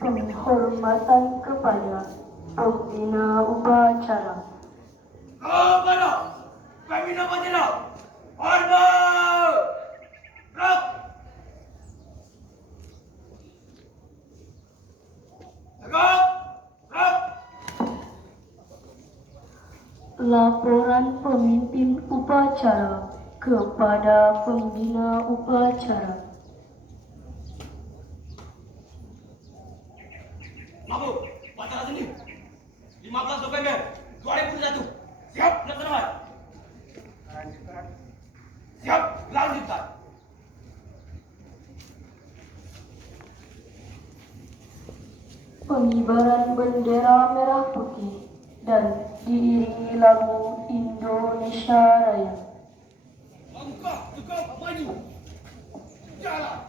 Penghormatan kepada pembina upacara. Kepada pembina upacara, hormat. Gerak. Tegak. Gerak. Laporan pemimpin upacara kepada pembina upacara. Mabuk, upacara seni 15 November 2001. Siap dilaksanakan. Siap lanjutkan. Pengibaran bendera merah putih dan diiringi lagu Indonesia Raya. Langkah tegap maju. Jalan.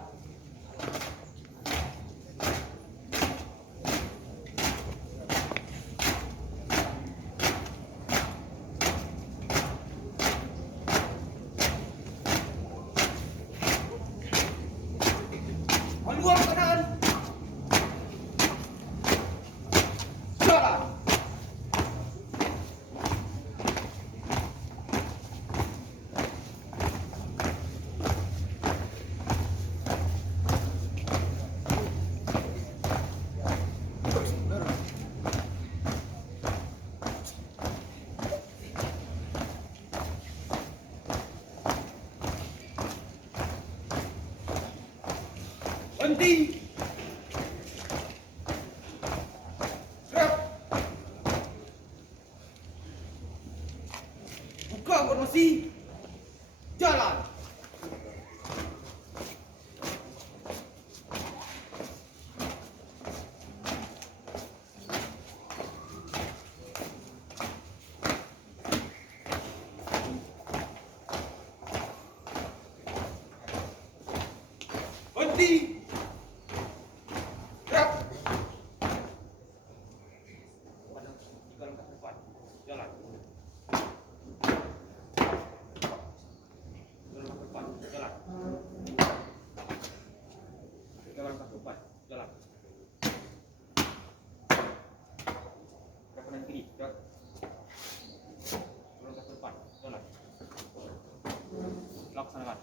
Haluan kanan. Jalan. Henti. Gerak. Buka formasi. Jalan. Henti. Gerak. Tiga langkah ke depan. Jalan. Tiga langkah ke depan. Jalan. Tiga langkah ke depan. Jalan. Gerak kanan kiri. Gerak. Tiga langkah ke depan. Jalan. Laksanakan.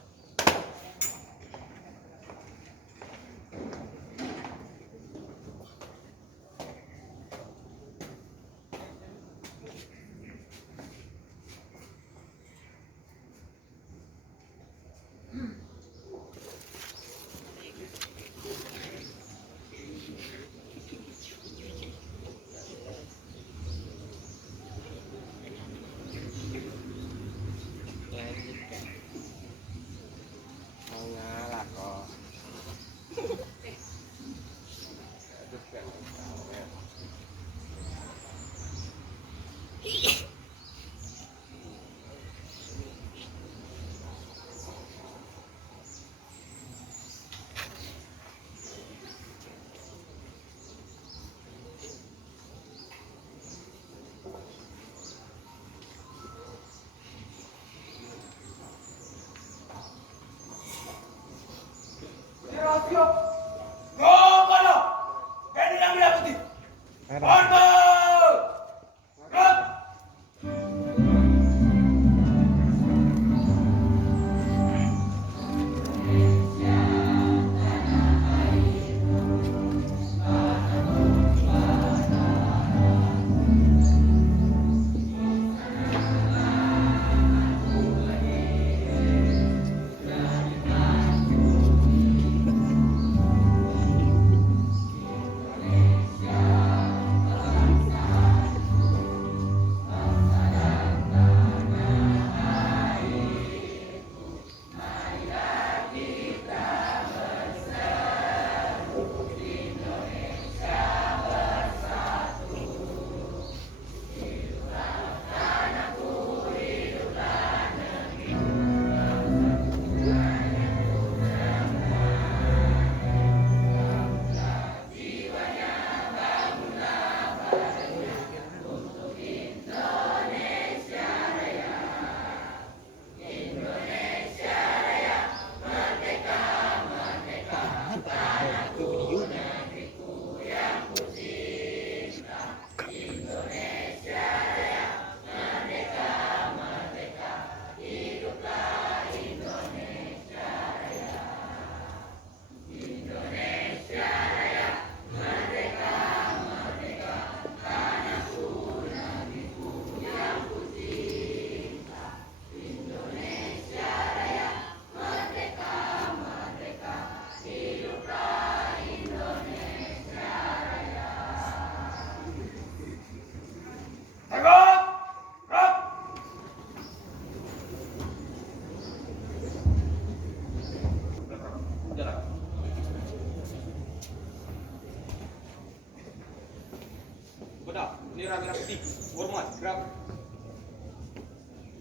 merah putih. Hormat, gerak.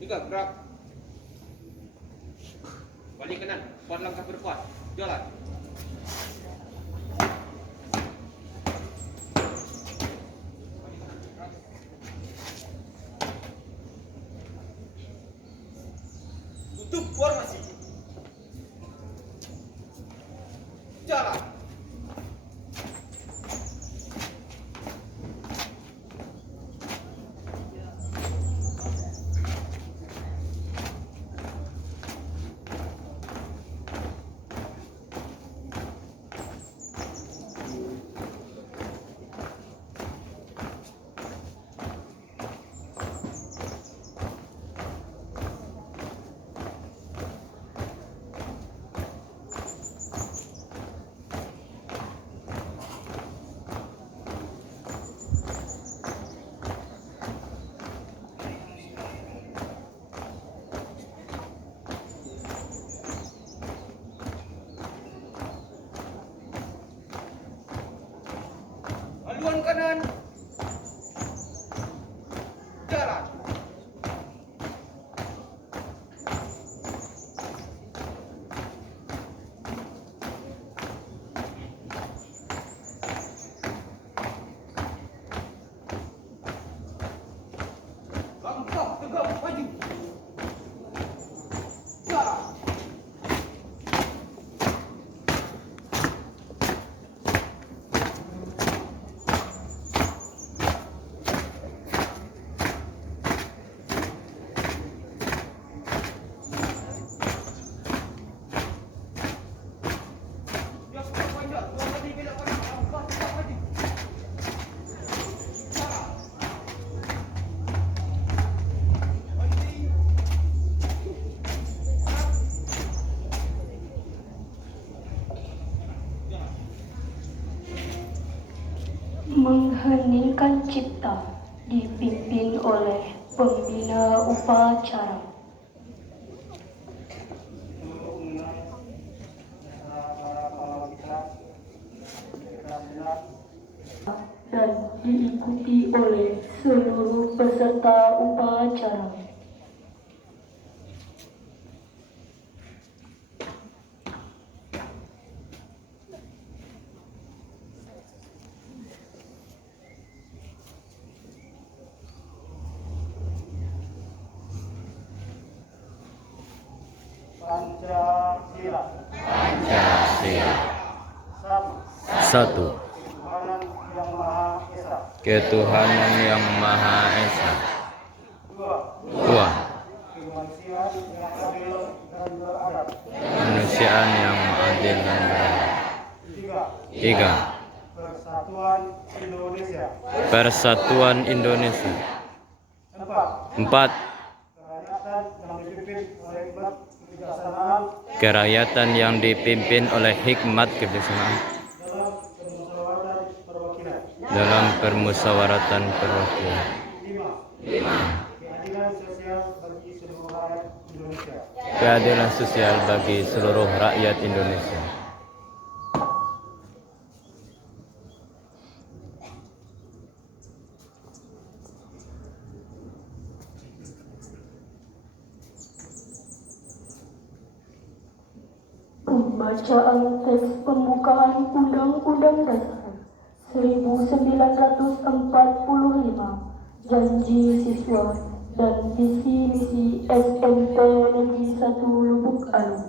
3, gerak. Balik kanan, 4 langkah ke depan. Jalan. Tutup formasi. Jalan. Haluan kanan. Jalan. Langkah tegak maju. Jalan. Mengheningkan cipta dipimpin oleh pembina upacara. Dan diikuti oleh seluruh peserta upacara. Pancasila. Pancasila. Satu. 1. Ketuhanan Yang Maha Ketuhanan Esa. yang Maha Esa. 2. 2. Kemanusiaan yang adil dan beradab. 3. Persatuan Indonesia. Persatuan Indonesia. 4. Kerakyatan yang dipimpin oleh hikmat kebijaksanaan dalam permusyawaratan perwakilan. 5. Keadilan sosial bagi seluruh rakyat Indonesia. Pembacaan teks pembukaan Undang-Undang Dasar 1945, janji siswa dan visi misi SMP Negeri 1 Lubuk Alu.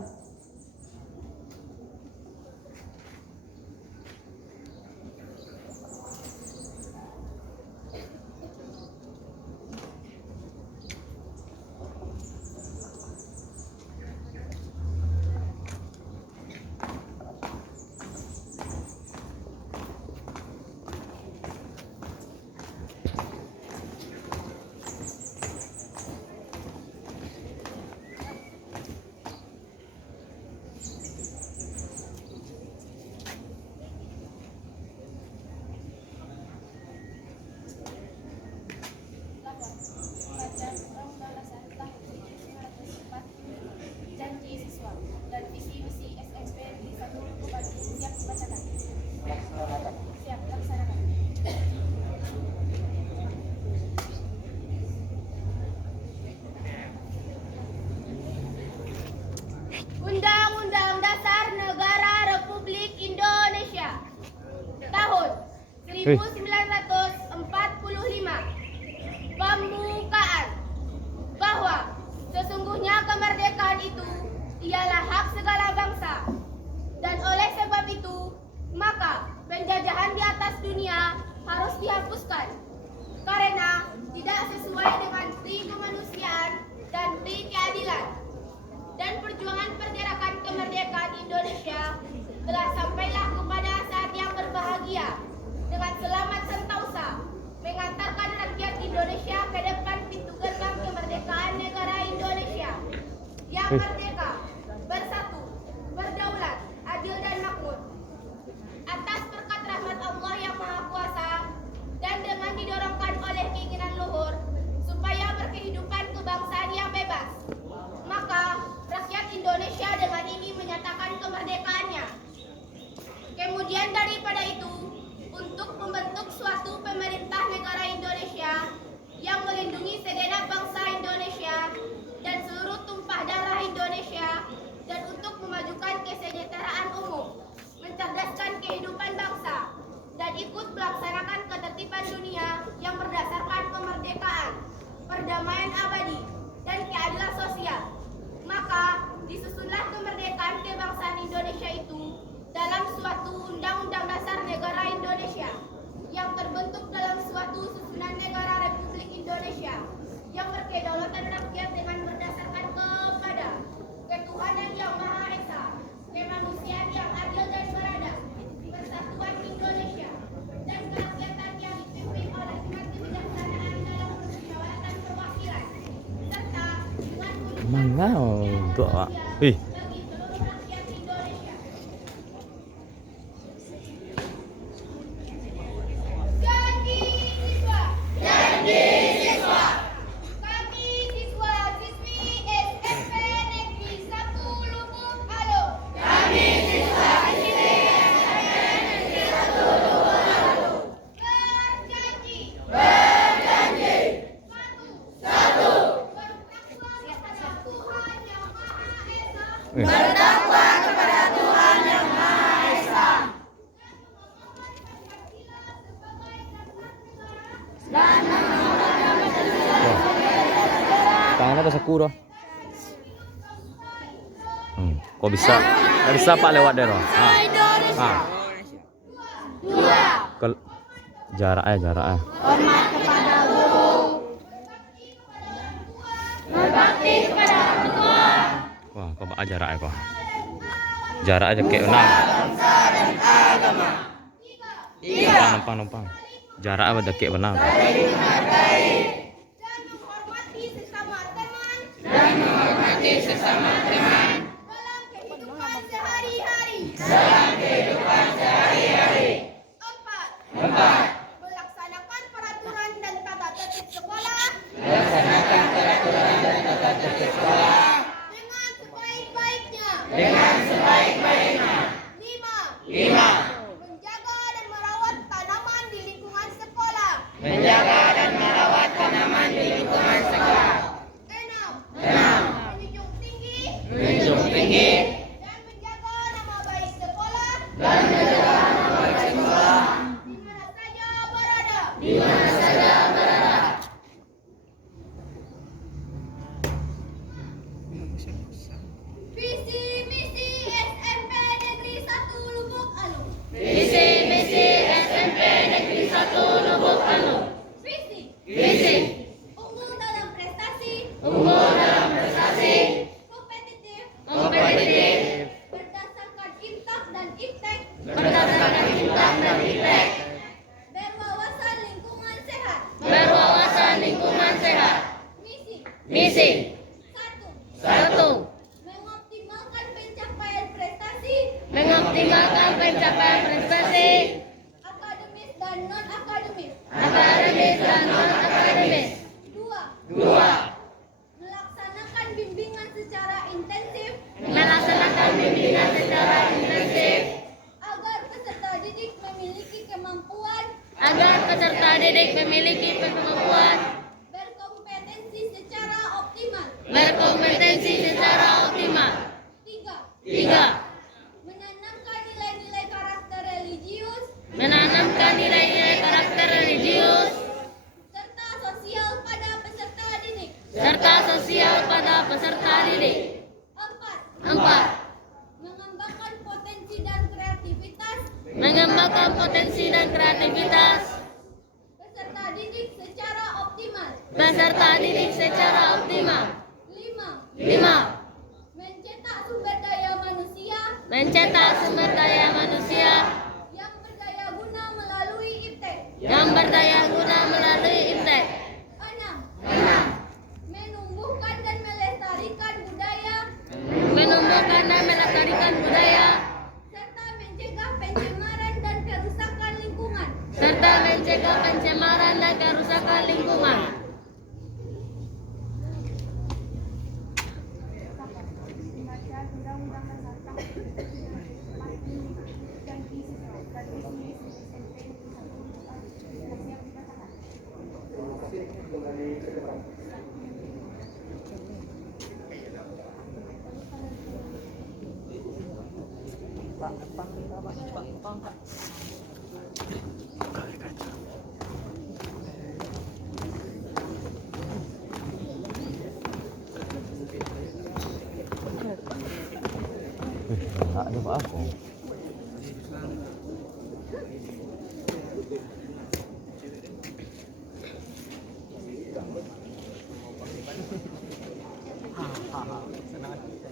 Pembukaan bahwa sesungguhnya kemerdekaan itu ialah hak segala bangsa, dan oleh sebab itu maka penjajahan di atas dunia harus dihapuskan karena tidak sesuai dengan pri kemanusiaan dan pri keadilan. Dan perjuangan pergerakan kemerdekaan Indonesia telah sampailah kepada saat yang berbahagia dengan selamat sentausa mengantarkan rakyat Indonesia ke depan pintu gerbang kemerdekaan negara Indonesia yang merdeka, bersatu, berdaulat, adil dan makmur. Atas berkat rahmat Allah yang Maha Kuasa dan dengan didorongkan oleh keinginan luhur supaya berkehidupan kebangsaan yang bebas, maka rakyat Indonesia dengan ini menyatakan kemerdekaannya. Kemudian daripada itu, untuk membentuk suatu pemerintah negara Indonesia yang melindungi segenap bangsa Indonesia dan seluruh tumpah darah Indonesia, dan untuk memajukan kesejahteraan umum, mencerdaskan kehidupan bangsa, dan ikut melaksanakan ketertiban dunia yang berdasarkan kemerdekaan, perdamaian abadi, dan keadilan sosial. Maka disusunlah kemerdekaan kebangsaan Indonesia itu dalam suatu Undang-Undang Dasar Negara Indonesia yang terbentuk dalam suatu susunan negara Republik Indonesia yang berkedaulatan rakyat dengan berdasarkan kepada ketuhanan yang Maha Esa, kemanusiaan yang adil dan beradab, persatuan Indonesia, dan kerakyatan yang dipimpin oleh hikmat kebijaksanaan dalam permusyawaratan perwakilan, serta dengan Mangau tuh, Pak. Ih, bagi seluruh rakyat Indonesia. Janji siswa. Kami siswa siswi SMP Negeri 1 Lubuk Alo. Berjanji. Satu. Bertakwa kepada Tuhan Yang Maha Esa. tangannya ada sakura. Kok bisa? Kok bisa Pak lewat dari? Jaraknya. Hormat kepada guru. Berbakti kepada orang tua. Wah, kok Pak jaraknya kok. Jaraknya kayak enam. Numpang. Jaraknya udah kayak benang. Dan menghormati sesama teman. Dalam kehidupan sehari-hari. 4. Melaksanakan peraturan dan tata tertib sekolah. Dengan sebaik-baiknya. 5. Menjaga dan merawat tanaman di lingkungan sekolah. 6. Menjunjung tinggi. Dan menjaga nama baik sekolah. Di mana saja berada. Visi misi SMP Negeri 1 Lubuk Alo. Visi. Unggul dalam prestasi. Kompetitif. Berdasarkan imtak dan iptek. Berwawasan lingkungan sehat. Misi. 1. Mengoptimalkan pencapaian prestasi. Akademis dan non akademis. 2. Melaksanakan bimbingan secara intensif. Agar peserta didik memiliki kemampuan. Berkompetensi secara optimal. 3. Menanamkan nilai-nilai karakter religius. menumbuhkan dan melestarikan budaya, serta mencegah pencemaran dan kerusakan lingkungan. Ada apa aku?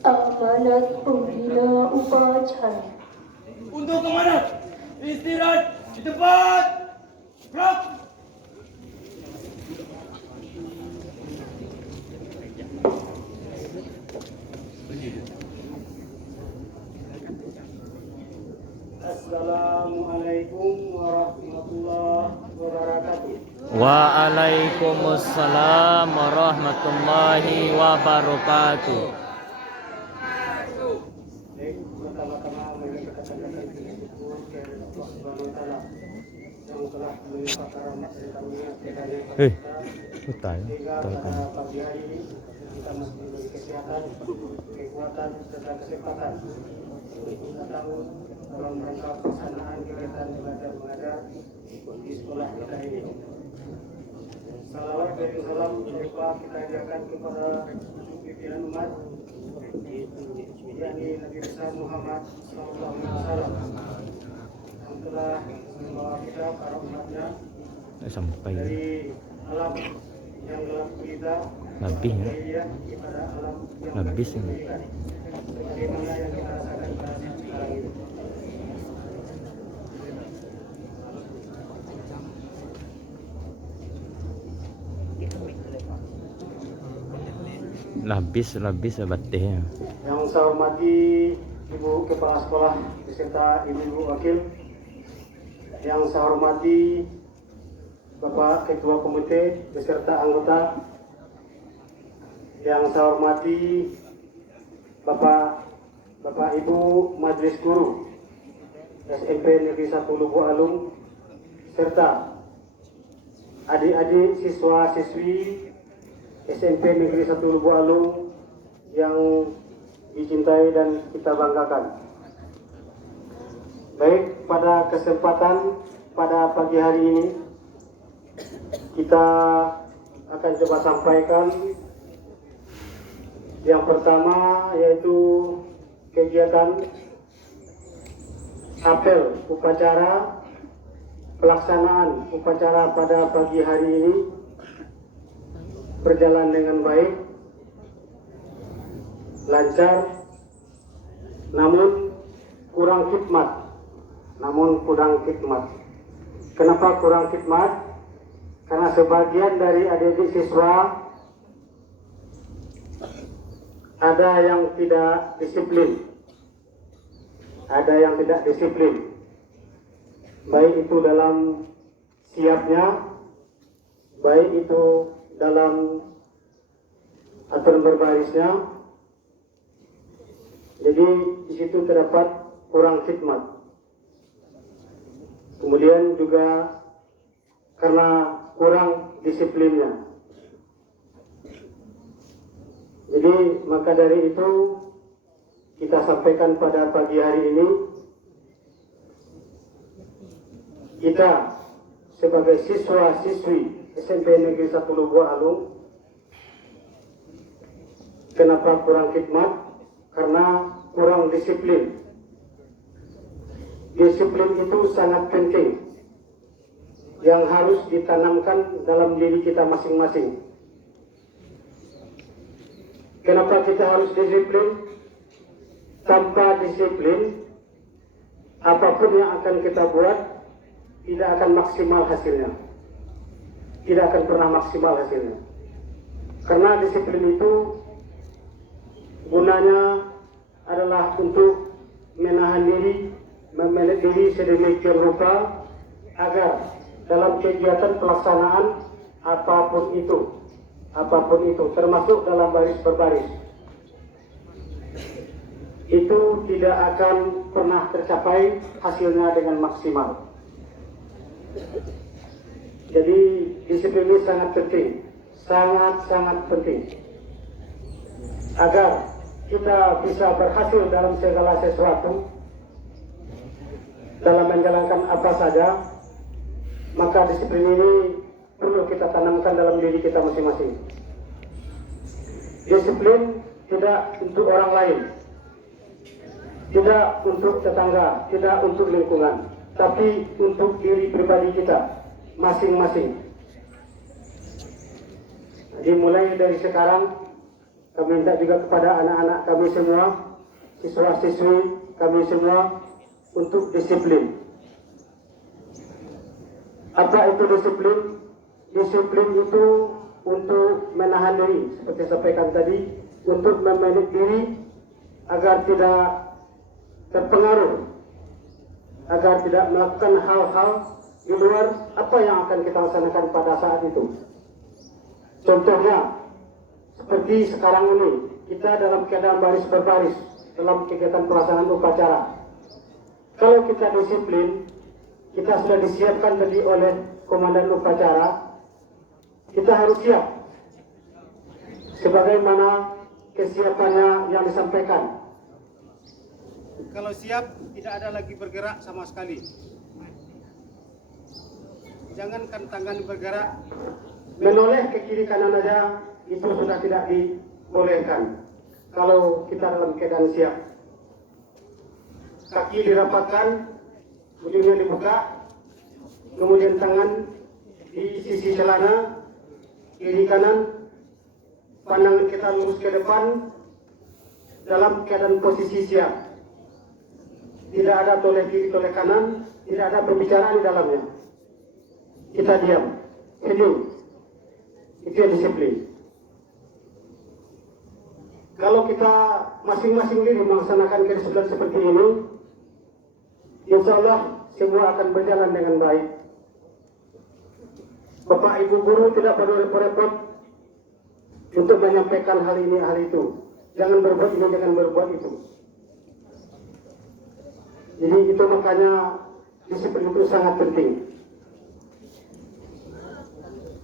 Amanat pembina upacara. Untuk kemana? Istirahat di tempat. Blok. Assalamualaikum warahmatullahi wabarakatuh. Waalaikumsalam warahmatullahi wabarakatuh. Baik, pertama-tama mari kita katakan syukur kepada Allah Subhanahu wa taala yang telah melimpahkan rahmat dan karunia Hutan. sehingga pada pagi hari ini kita masih diberi kesehatan, kekuatan serta kesempatan untuk datang dalam rangka pelaksanaan kegiatan belajar mengajar di sekolah kita ini. Salawat dan salam semoga kita ajarkan kepada pimpinan umat yakni Nabi besar Muhammad SAW yang telah membawa kita para umatnya Sampai dari alam yang gelap gulita lebih ya. jahiliyah kepada alam yang Habis ini. pendidikan sebagaimana yang kita rasakan pada saat sekarang ini. Labis batih. Yang saya hormati Ibu Kepala Sekolah beserta Ibu Wakil, yang saya hormati Bapak Ketua Komite beserta anggota, yang saya hormati Bapak Ibu Majelis Guru SMP Negeri 1 Lubuk Alung serta adik-adik siswa-siswi SMP Negeri 1 Lubuk Alung yang dicintai dan kita banggakan. Baik, pada kesempatan pada pagi hari ini kita akan coba sampaikan yang pertama yaitu kegiatan apel upacara pelaksanaan upacara pada pagi hari ini berjalan dengan baik, lancar, namun kurang khidmat. Kenapa kurang khidmat? Karena sebagian dari adik-adik siswa ada yang tidak disiplin, baik itu dalam siapnya, baik itu dalam aturan berbarisnya. Jadi di situ terdapat kurang khidmat. Kemudian juga karena kurang disiplinnya. Jadi maka dari itu kita sampaikan pada pagi hari ini, kita sebagai siswa-siswi SMP Negeri 1 Lubuk Alung, kenapa kurang khidmat? Karena kurang disiplin. Disiplin itu sangat penting yang harus ditanamkan dalam diri kita masing-masing. Kenapa kita harus disiplin? Tanpa disiplin, apapun yang akan kita buat tidak akan maksimal hasilnya. Tidak akan pernah maksimal hasilnya. Karena disiplin itu gunanya adalah untuk menahan diri, memanage diri sedemikian rupa agar dalam kegiatan pelaksanaan apapun itu, termasuk dalam baris berbaris, itu tidak akan pernah tercapai hasilnya dengan maksimal. Jadi disiplin ini sangat penting, sangat penting agar kita bisa berhasil dalam segala sesuatu, dalam menjalankan apa saja. Maka disiplin ini perlu kita tanamkan dalam diri kita masing-masing. Disiplin tidak untuk orang lain, tidak untuk tetangga, tidak untuk lingkungan, tapi untuk diri pribadi kita masing-masing. Dimulai dari sekarang, kami minta juga kepada anak-anak kami semua, siswa-siswi kami semua, untuk disiplin. Apa itu disiplin? Disiplin itu untuk menahan diri, seperti sampaikan tadi, untuk memanage diri agar tidak terpengaruh, agar tidak melakukan hal-hal di luar apa yang akan kita laksanakan pada saat itu. Contohnya, seperti sekarang ini, kita dalam keadaan baris berbaris dalam kegiatan pelaksanaan upacara. Kalau kita disiplin, kita sudah disiapkan tadi oleh komandan upacara, kita harus siap sebagaimana kesiapannya yang disampaikan. Kalau siap, tidak ada lagi bergerak sama sekali. Jangankan tangan bergerak, menoleh ke kiri kanan saja itu sudah tidak dibolehkan kalau kita dalam keadaan siap. Kaki dirapatkan, ujungnya dibuka, kemudian tangan di sisi celana, kiri kanan, pandangan kita lurus ke depan dalam keadaan posisi siap. Tidak ada toleh kiri, toleh kanan, tidak ada pembicaraan di dalamnya. Kita diam, hening. Itu yang disiplin. Kalau kita masing-masing diri melaksanakan kedisiplinan seperti ini, insya Allah semua akan berjalan dengan baik. Bapak Ibu guru tidak perlu repot-repot untuk menyampaikan hal ini, hal itu. Jangan berbuat ini, jangan berbuat itu. Jadi itu makanya disiplin itu sangat penting.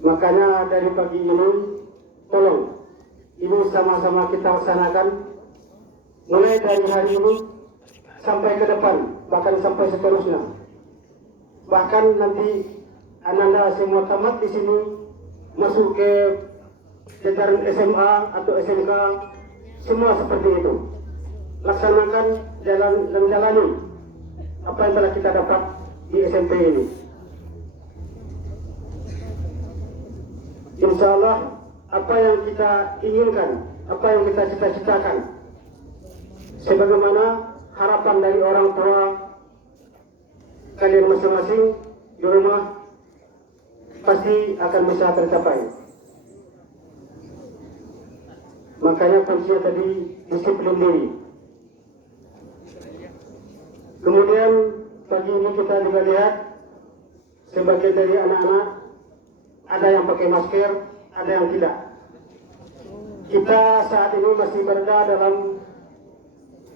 Makanya dari pagi ini, tolong ini sama-sama kita laksanakan mulai dari hari ini sampai ke depan, bahkan sampai seterusnya. Bahkan nanti Ananda semua tamat di sini, masuk ke jajaran SMA atau SMK, semua seperti itu. Laksanakan dan jalani apa yang telah kita dapat di SMP ini. Insya Allah apa yang kita inginkan, apa yang kita cita-citakan, sebagaimana harapan dari orang tua kalian masing-masing di rumah, pasti akan bisa tercapai. Makanya kuncinya tadi disiplin diri. Kemudian pagi ini kita juga lihat sebagian dari anak-anak ada yang pakai masker, ada yang tidak. Kita saat ini masih berada dalam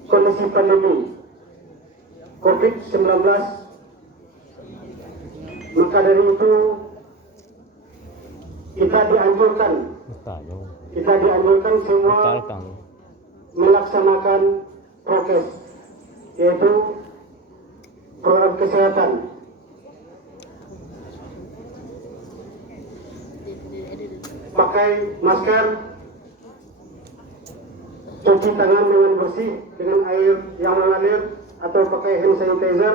kondisi pandemi COVID-19. Maka dari itu kita dianjurkan semua melaksanakan prokes, yaitu program kesehatan. Pakai masker, cuci tangan dengan bersih dengan air yang mengalir atau pakai hand sanitizer,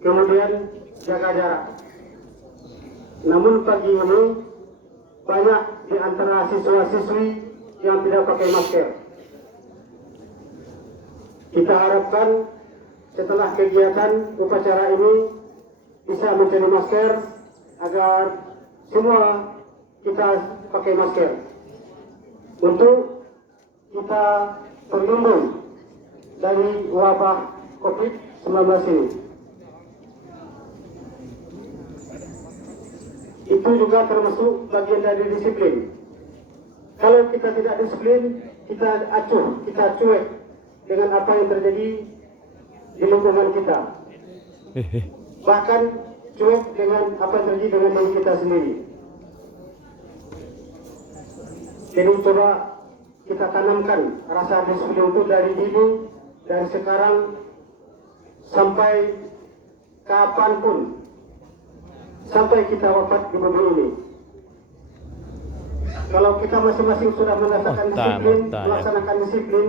kemudian jaga jarak. Namun pagi ini banyak di antara siswa-siswi yang tidak pakai masker. Kita harapkan setelah kegiatan upacara ini bisa mencari masker agar semua kita pakai masker untuk kita berlindung dari wabah COVID-19 ini. Itu juga termasuk bagian dari disiplin. Kalau kita tidak disiplin, kita acuh, kita cuek dengan apa yang terjadi di lingkungan kita. Bahkan cuek dengan apa yang terjadi dengan diri kita sendiri. Jadi coba kita tanamkan rasa disiplin itu dari dini, dari sekarang sampai kapanpun, sampai kita wafat di bumi ini. Kalau kita masing-masing sudah merasakan disiplin, melaksanakan disiplin,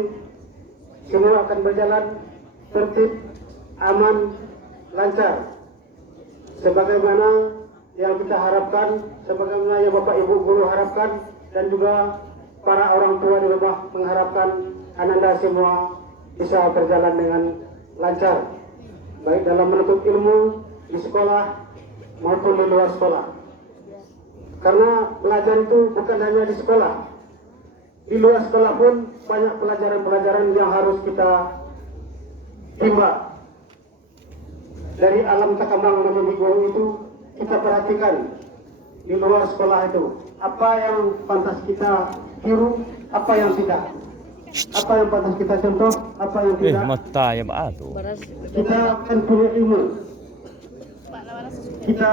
semua akan berjalan tertib, aman, lancar. Sebagaimana yang kita harapkan, sebagaimana yang Bapak Ibu Guru harapkan, dan juga para orang tua di rumah mengharapkan Ananda semua bisa berjalan dengan lancar, baik dalam menuntut ilmu di sekolah maupun di luar sekolah. Karena belajar itu bukan hanya di sekolah, di luar sekolah pun banyak pelajaran-pelajaran yang harus kita timba. Dari alam takambang menjadi guru itu kita perhatikan di luar sekolah itu apa yang pantas kita tiru, apa yang tidak, apa yang pantas kita contoh, apa yang tidak. Mata ya batu. Kita akan punya ilmu. Kita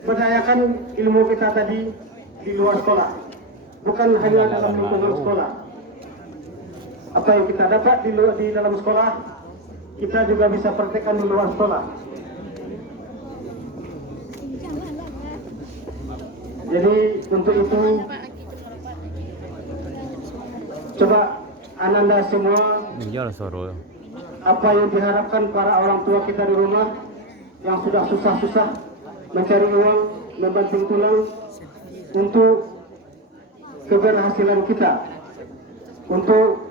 berdayakan ilmu kita tadi di luar sekolah, bukan hanya dalam lingkungan sekolah. Apa yang kita dapat di dalam sekolah, kita juga bisa praktekkan di luar sekolah. Jadi untuk itu, coba Ananda semua, apa yang diharapkan para orang tua kita di rumah yang sudah susah-susah mencari uang, membanting tulang untuk keberhasilan kita, untuk